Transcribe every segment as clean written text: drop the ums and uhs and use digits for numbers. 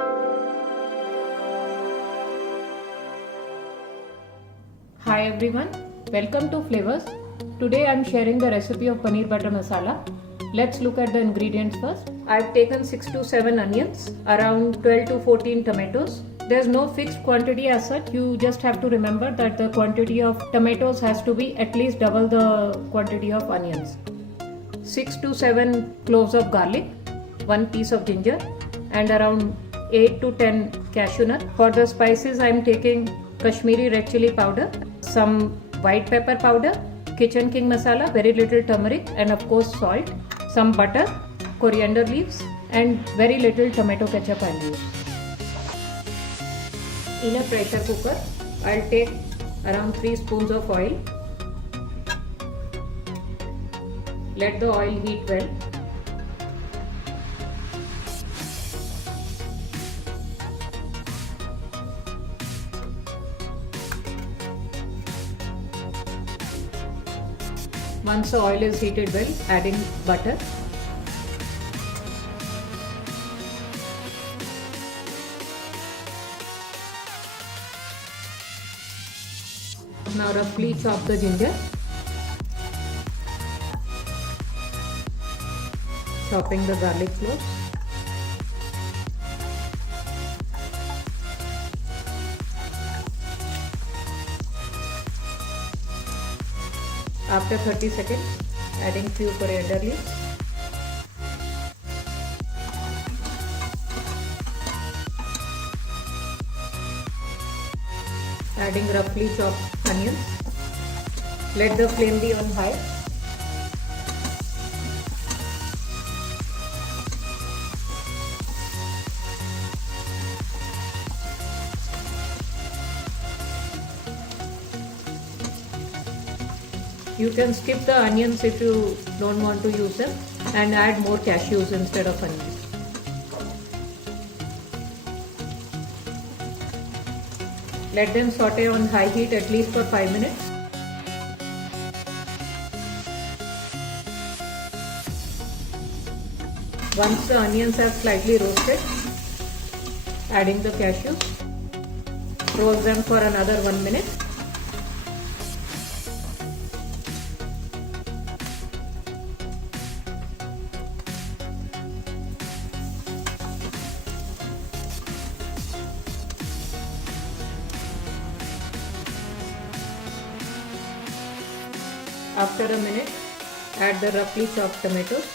Hi everyone, welcome to FLAVRs. Today I am sharing the recipe of Paneer Butter Masala. Let's look at the ingredients first. I've taken 6 to 7 onions, around 12 to 14 tomatoes. There's no fixed quantity as such. You just have to remember that the quantity of tomatoes has to be at least double the quantity of onions. 6 to 7 cloves of garlic, 1 piece of ginger, and around 8 to 10 cashew nuts. For the spices I am taking Kashmiri red chili powder, some white pepper powder, kitchen king masala, very little turmeric, and of course salt, some butter, coriander leaves, and very little tomato ketchup I'll use. In a pressure cooker, I'll take around 3 spoons of oil. Let the oil heat well. Once the oil is heated well, adding butter. Now roughly chop the ginger. Chopping the garlic cloves. After 30 seconds, adding few coriander leaves. Adding roughly chopped onions. Let the flame be on high. You can skip the onions if you don't want to use them and add more cashews instead of onions. Let them saute on high heat at least for 5 minutes. Once the onions have slightly roasted, adding the cashews. Roast them for another 1 minute. After a minute, add the roughly chopped tomatoes.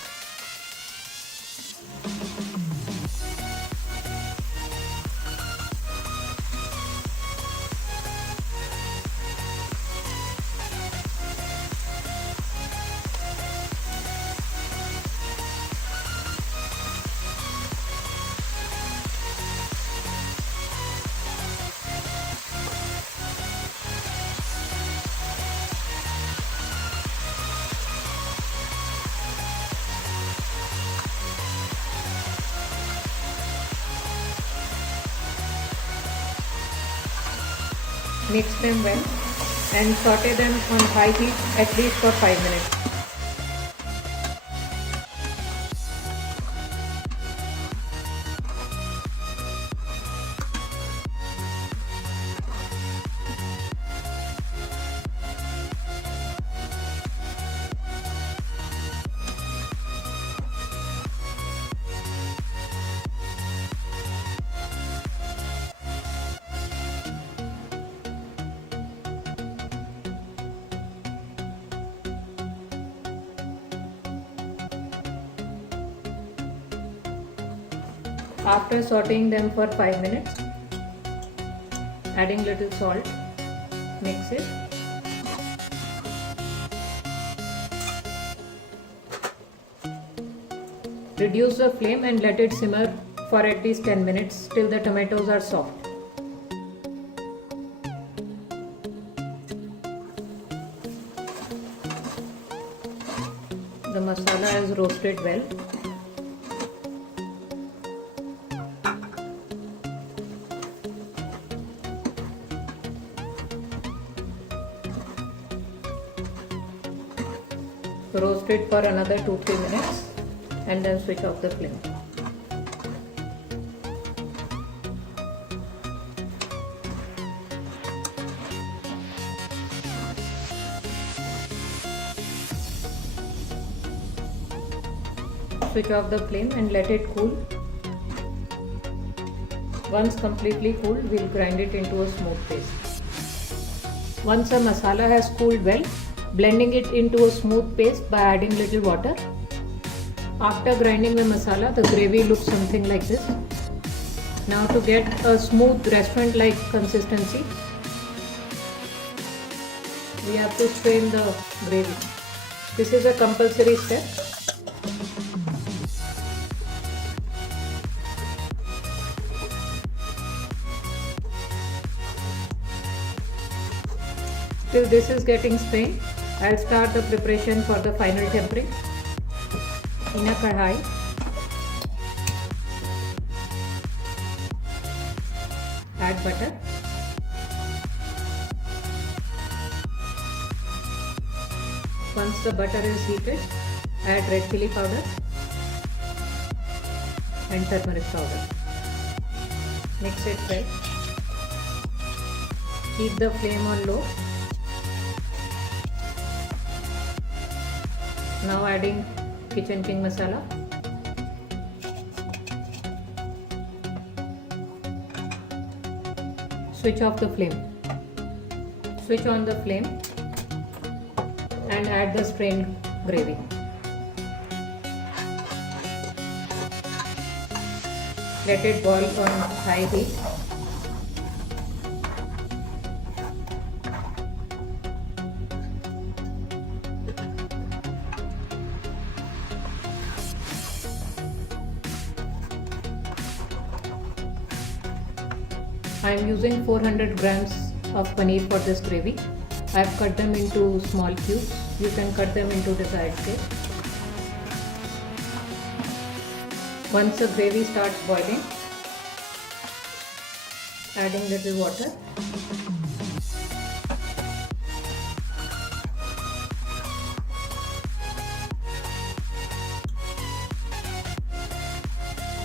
Mix them well and saute them on high heat at least for 5 minutes. After sauteing them for 5 minutes, adding little salt, mix it. Reduce the flame and let it simmer for at least 10 minutes till the tomatoes are soft. The masala is roasted well. Roast it for another 2-3 minutes and then switch off the flame. switch off the flame and let it cool. Once completely cooled, we'll grind it into a smooth paste. Once the masala has cooled well, blending it into a smooth paste by adding little water. After grinding the masala, the gravy looks something like this. Now to get a smooth restaurant-like consistency, we have to strain the gravy. This is a compulsory step. Till this is getting strained, I'll start the preparation for the final tempering. In a kadhai, add butter. Once the butter is heated, add red chili powder and turmeric powder. Mix it well. Keep the flame on low. Now adding Kitchen King masala. Switch off the flame. Switch on the flame and add the strained gravy. Let it boil on high heat. I am using 400 grams of paneer for this gravy. I have cut them into small cubes. You can cut them into desired shape. Once the gravy starts boiling, adding little water.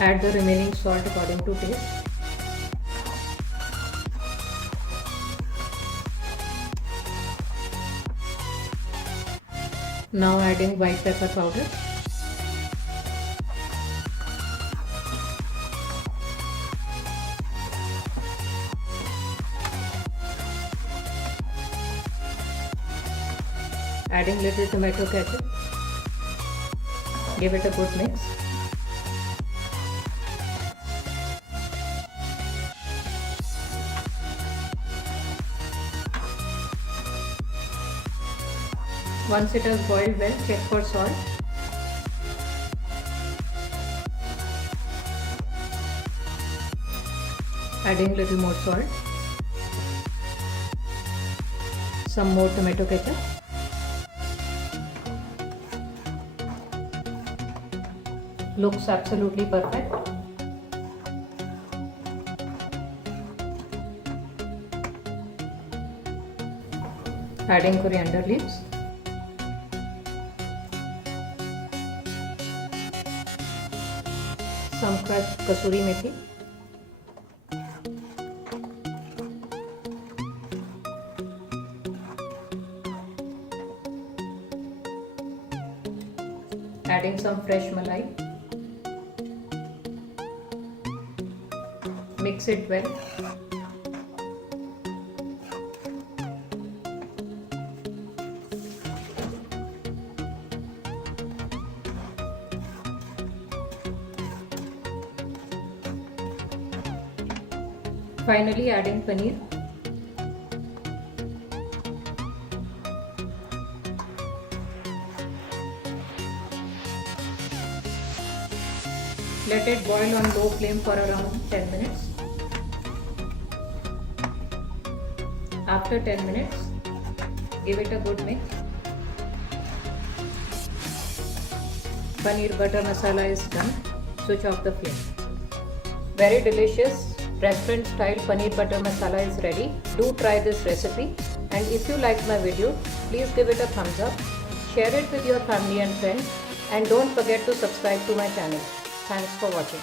Add the remaining salt according to taste. Now adding white pepper powder. Adding little tomato ketchup. Give it a good mix. Once it has boiled well, check for salt. Adding little more salt. Some more tomato ketchup. Looks absolutely perfect. Adding coriander leaves. Some crushed kasuri methi. Adding some fresh malai. Mix it well. Finally adding paneer. Let it boil on low flame for around 10 minutes. After 10 minutes, give it a good mix. Paneer butter masala is done. Switch off the flame. Very delicious restaurant style paneer butter masala is ready. Do try this recipe, and if you like my video, please give it a thumbs up, share it with your family and friends, and don't forget to subscribe to my channel. Thanks for watching.